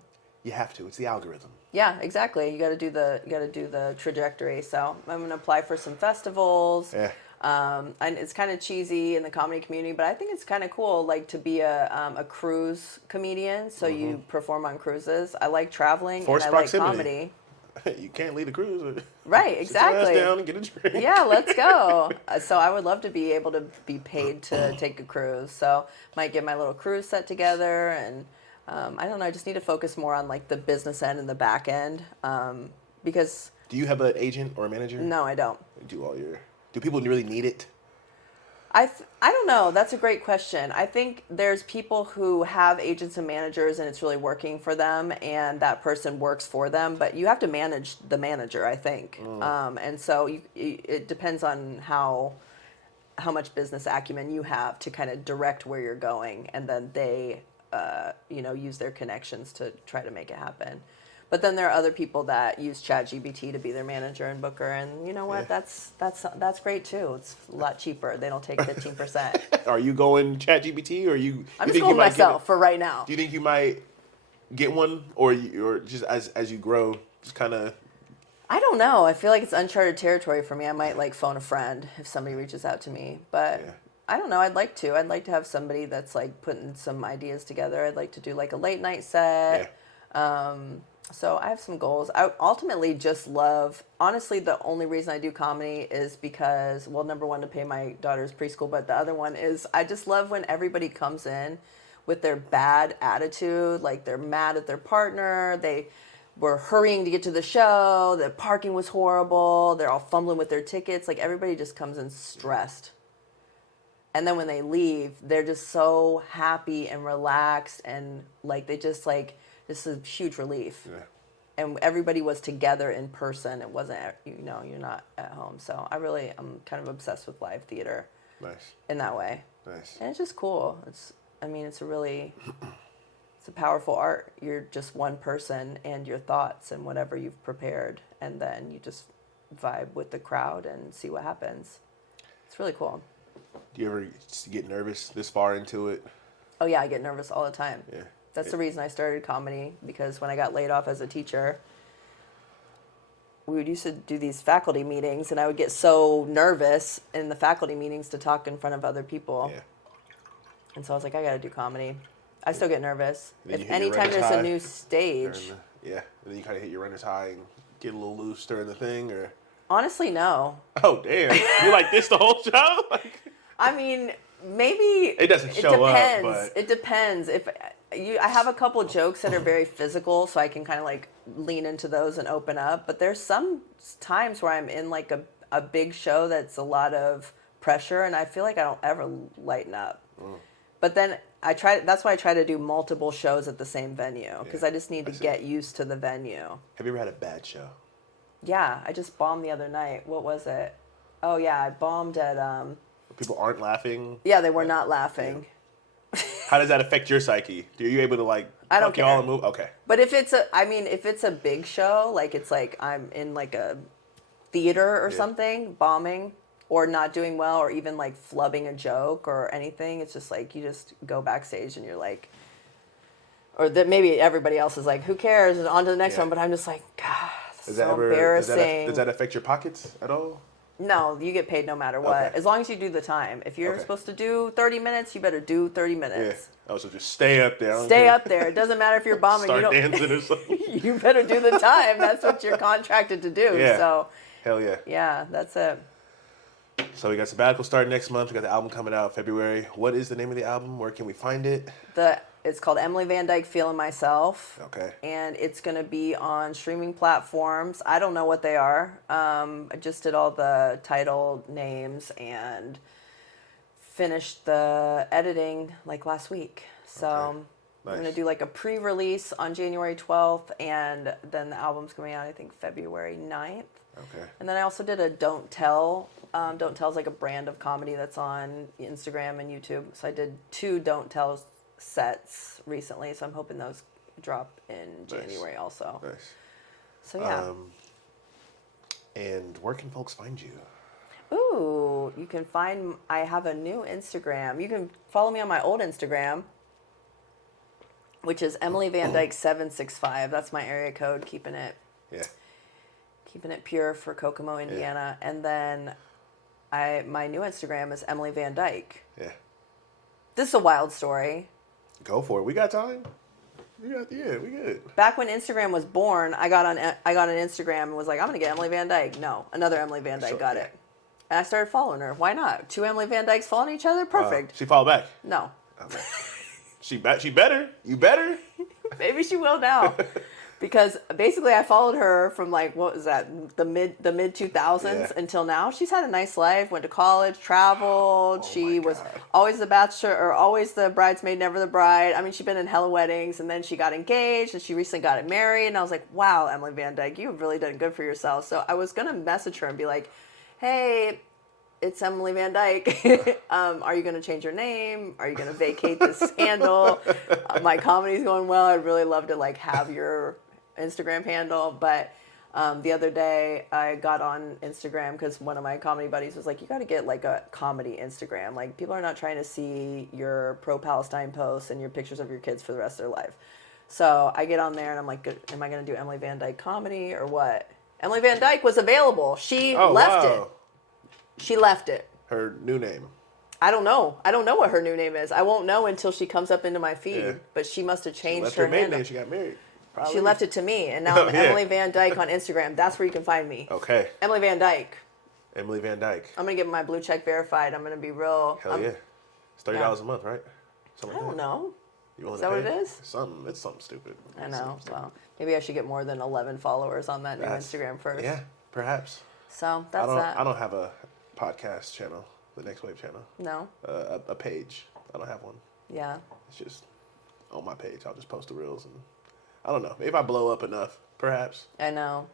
you have to. It's the algorithm. Yeah, exactly. You got to do the trajectory. So I'm going to apply for some festivals. Yeah. And it's kind of cheesy in the comedy community, but I think it's kind of cool, like to be a cruise comedian. So you perform on cruises. I like traveling. Forced and I proximity. Like comedy. You can't lead a cruise. Right, exactly. Sit your ass down and get a drink. Yeah, let's go. So I would love to be able to be paid to take a cruise. So might get my little cruise set together, and I don't know. I just need to focus more on like the business end and the back end because. Do you have an agent or a manager? No, I don't. Do people really need it? I don't know. That's a great question. I think there's people who have agents and managers and it's really working for them and that person works for them, but you have to manage the manager, I think. And so it depends on how much business acumen you have to kind of direct where you're going, and then they use their connections to try to make it happen. But then there are other people that use ChatGPT to be their manager and booker, and you know what? Yeah. That's great too. It's a lot cheaper. They don't take 15%. Are you going ChatGPT, or you? I'm just going myself for right now. Do you think you might get one, or just as you grow, just kind of? I don't know. I feel like it's uncharted territory for me. I might like phone a friend if somebody reaches out to me, but. Yeah. I don't know. I'd like to have somebody that's like putting some ideas together. I'd like to do like a late night set. Yeah. So I have some goals. I ultimately just love, honestly, the only reason I do comedy is because, well, number one, to pay my daughter's preschool, but the other one is I just love when everybody comes in with their bad attitude, like they're mad at their partner, they were hurrying to get to the show, the parking was horrible, they're all fumbling with their tickets, like everybody just comes in stressed. And then when they leave, they're just so happy and relaxed, and like they just like, this is a huge relief. Yeah. And everybody was together in person. It wasn't, you're not at home. So I'm kind of obsessed with live theater. Nice. In that way. Nice. And it's just cool. It's a powerful art. You're just one person and your thoughts and whatever you've prepared. And then you just vibe with the crowd and see what happens. It's really cool. Do you ever get nervous this far into it? Oh yeah, I get nervous all the time. Yeah. That's the reason I started comedy, because when I got laid off as a teacher, we would used to do these faculty meetings, and I would get so nervous in the faculty meetings to talk in front of other people. Yeah. And so I was like, I got to do comedy. I still get nervous. If anytime there's a new stage. And then you kind of hit your runner's high and get a little loose during the thing, or? Honestly, no. Oh, damn. You're like this the whole show? I mean, maybe it doesn't show up, but it depends. If I have a couple jokes that are very physical, so I can kind of like lean into those and open up. But there's some times where I'm in like a big show that's a lot of pressure, and I feel like I don't ever lighten up. But then that's why I try to do multiple shows at the same venue, because I just need to get used to the venue. Have you ever had a bad show? Yeah, I just bombed the other night. What was it? Oh yeah, I bombed at People aren't laughing. Yeah, they were not laughing. Yeah. How does that affect your psyche? Are you able to like I don't care. y'all and move? Okay. But if it's a big show, like it's like I'm in like a theater or something, bombing or not doing well, or even like flubbing a joke or anything, it's just like you just go backstage and you're like, or that maybe everybody else is like, who cares? And on to the next one. But I'm just like, God, this is so embarrassing. Does that affect your pockets at all? No, you get paid no matter what. Okay. As long as you do the time. If you're supposed to do 30 minutes, you better do 30 minutes. Yeah. Oh, so just stay up there. Stay up there. It doesn't matter if you're bombing. Start dancing or something. You better do the time. That's what you're contracted to do. Yeah. So, hell yeah. Yeah, that's it. So we got sabbatical starting next month. We got the album coming out February. What is the name of the album? Where can we find it? It's called Emily Van Dyke, Feeling Myself. Okay. And it's going to be on streaming platforms. I don't know what they are. I just did all the title names and finished the editing like last week. So Nice. I'm going to do like a pre-release on January 12th, and then the album's coming out, I think, February 9th. Okay. And then I also did a Don't Tell. Don't Tell is like a brand of comedy that's on Instagram and YouTube. So I did 2 Don't Tell sets recently, so I'm hoping those drop in January also. Nice. So yeah. And where can folks find you? Ooh, you can find, I have a new Instagram. You can follow me on my old Instagram, which is Emily Van Dyke 765. That's my area code, keeping it pure for Kokomo, Indiana. Yeah. And then my new Instagram is Emily Van Dyke. Yeah. This is a wild story. Go for it. We got time. We good. Back when Instagram was born, I got on Instagram and was like, I'm gonna get Emily Van Dyke. No, another Emily Van Dyke got it. And I started following her. Why not? 2 Emily Van Dykes following each other? Perfect. She followed back? No. Okay. She better. You better. Maybe she will now. Because basically I followed her from like, what was that, the mid 2000s until now. She's had a nice life, went to college, traveled. She was always the bachelor, or always the bridesmaid, never the bride. I mean, she's been in hella weddings, and then she got engaged, and she recently got married. And I was like, wow, Emily Van Dyke, you've really done good for yourself. So I was going to message her and be like, hey, it's Emily Van Dyke. Are you going to change your name? Are you going to vacate this handle? My comedy's going well. I'd really love to like have your Instagram handle. But the other day I got on Instagram because one of my comedy buddies was like, you got to get like a comedy Instagram. Like, people are not trying to see your pro-Palestine posts and your pictures of your kids for the rest of their life. So I get on there and I'm like, am I going to do Emily Van Dyke comedy or what? Emily Van Dyke was available. She left it. She left it. Her new name. I don't know. I don't know what her new name is. I won't know until she comes up into my feed. Yeah. But she must have changed her maiden handle. name. She got married. Probably. She left it to me, and now I'm Emily Van Dyke on Instagram. That's where you can find me. Okay. Emily Van Dyke. Emily Van Dyke. I'm gonna get my blue check verified. I'm gonna be real. Hell yeah. It's $30 a month, right? I don't know. Is that what it is? It's something stupid. I know. Well, maybe I should get more than 11 followers on that new Instagram first. Yeah, perhaps. So that's that. I don't have a podcast channel, the Next Wave channel. No. A page. I don't have one. Yeah. It's just on my page. I'll just post the reels, and I don't know. Maybe if I blow up enough, perhaps. I know.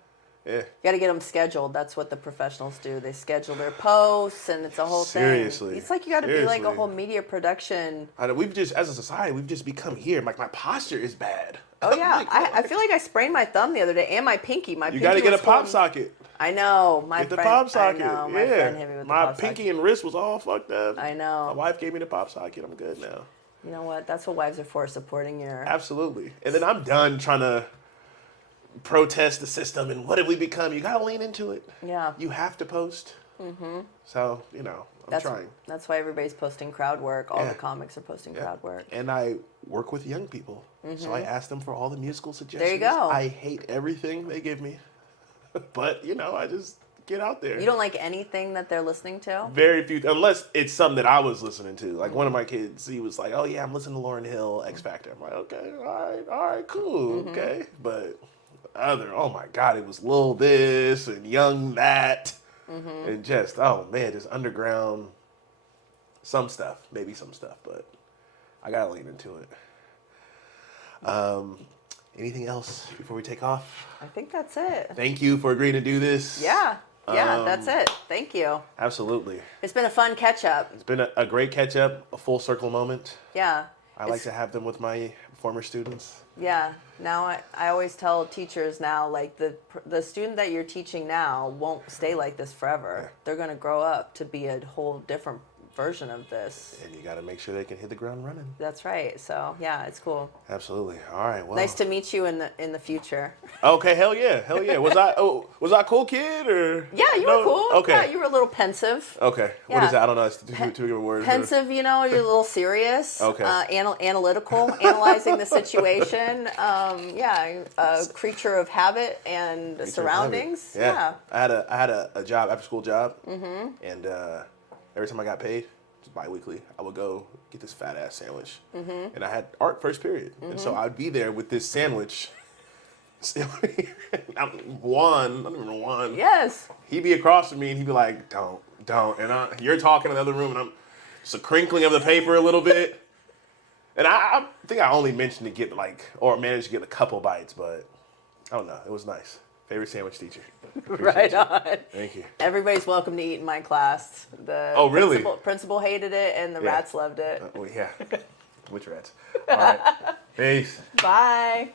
Yeah. You got to get them scheduled. That's what the professionals do. They schedule their posts, and it's a whole thing. Seriously. It's like you got to be like a whole media production. We've just, as a society, we've just become here. Like, my posture is bad. Oh, yeah. I feel like I sprained my thumb the other day and my pinky. You got to get a pop socket. I know. Get the pop socket. I know. My friend hit me with the pop socket. My pinky and wrist was all fucked up. I know. My wife gave me the pop socket. I'm good now. You know what? That's what wives are for, supporting your... Absolutely. And then I'm done trying to protest the system and what have we become? You got to lean into it. Yeah. You have to post. Mm-hmm. So, I'm trying. That's why everybody's posting crowd work. All the comics are posting crowd work. And I work with young people. Mm-hmm. So I ask them for all the musical suggestions. There you go. I hate everything they give me. But, I just get out there. You don't like anything that they're listening to? Very few, unless it's something that I was listening to. Like one of my kids, he was like, "Oh yeah, I'm listening to Lauryn Hill, X Factor." I'm like, "Okay, all right, cool, okay." But other, oh my God, it was Lil this and Young that, and just oh man, just underground. Some stuff, maybe some stuff, but I gotta lean into it. Anything else before we take off? I think that's it. Thank you for agreeing to do this. Yeah, that's it. Thank you. Absolutely. It's been a fun catch up. It's been a great catch up, a full circle moment. Yeah. I like to have them with my former students. Yeah. Now I always tell teachers now, like the student that you're teaching now won't stay like this forever. Yeah. They're going to grow up to be a whole different version of this. And you got to make sure they can hit the ground running. That's right. So yeah, it's cool. Absolutely. All right. Well, nice to meet you in the future. Okay. Hell yeah. Was I a cool kid or? Yeah, you were cool. Okay. Yeah, you were a little pensive. Okay. Yeah. What is that? I don't know. It's two good words. Pensive. You know, you're a little serious. Okay. Analytical, analyzing the situation. A creature of habit and surroundings. Yeah. I had a job, after school job, and every time I got paid, just bi-weekly, I would go get this fat ass sandwich, and I had art first period, and so I'd be there with this sandwich. Not even one. Yes. He'd be across from me, and he'd be like, "Don't," and you're talking in the other room, and I'm just a crinkling of the paper a little bit. And I think I only mentioned to get or managed to get a couple bites, but I don't know. It was nice. Favorite sandwich teacher. Right on. Thank you. Everybody's welcome to eat in my class. Oh, really? Principal hated it, and the rats loved it. Well, yeah. Which rats? All right. Peace. Bye.